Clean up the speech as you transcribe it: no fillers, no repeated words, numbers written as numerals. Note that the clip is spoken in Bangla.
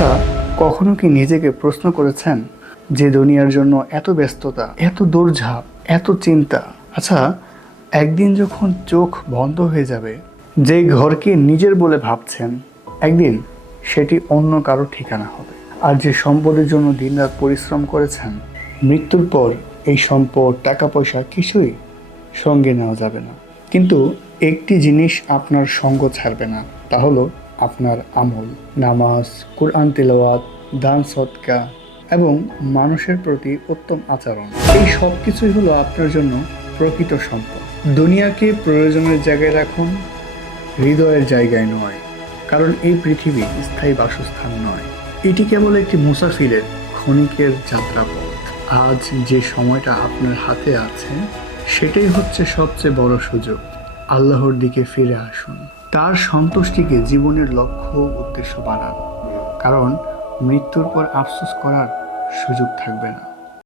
আচ্ছা, কখনো কি নিজেকে প্রশ্ন করেছেন যে দুনিয়ার জন্য এত ব্যস্ততা, এত দৌড়ঝাঁপ, এত চিন্তা, আচ্ছা একদিন যখন চোখ বন্ধ হয়ে যাবে, যে ঘরকে নিজের বলে ভাবছেন একদিন সেটি অন্য কারো ঠিকানা হবে। আর যে সম্পদের জন্য দিনরাত পরিশ্রম করেছেন, মৃত্যুর পর এই সম্পদ, টাকা পয়সা কিছুই সঙ্গে নেওয়া যাবে না। কিন্তু একটি জিনিস আপনার সঙ্গ ছাড়বে না, তা হলো আপনার আমল, নামাজ, কোরআন তিলাওয়াত, দান সদকা এবং মানুষের প্রতি উত্তম আচরণ। এই সব কিছুই হলো আপনার জন্য প্রকৃত সম্পদ। দুনিয়াকে প্রয়োজনের জায়গায় রাখুন, হৃদয়ের জায়গায় নয়। কারণ এই পৃথিবী স্থায়ী বাসস্থান নয়, এটি কেবল একটি মুসাফিরের ক্ষণিকের যাত্রাপথ। আজ যে সময়টা আপনার হাতে আছে সেটাই হচ্ছে সবচেয়ে বড় সুযোগ। আল্লাহর দিকে ফিরে আসুন, তার সন্তুষ্টিকে জীবনের লক্ষ্য উদ্দেশ্য বানান। কারণ মৃত্যুর পর আফসোস করার সুযোগ থাকবে না।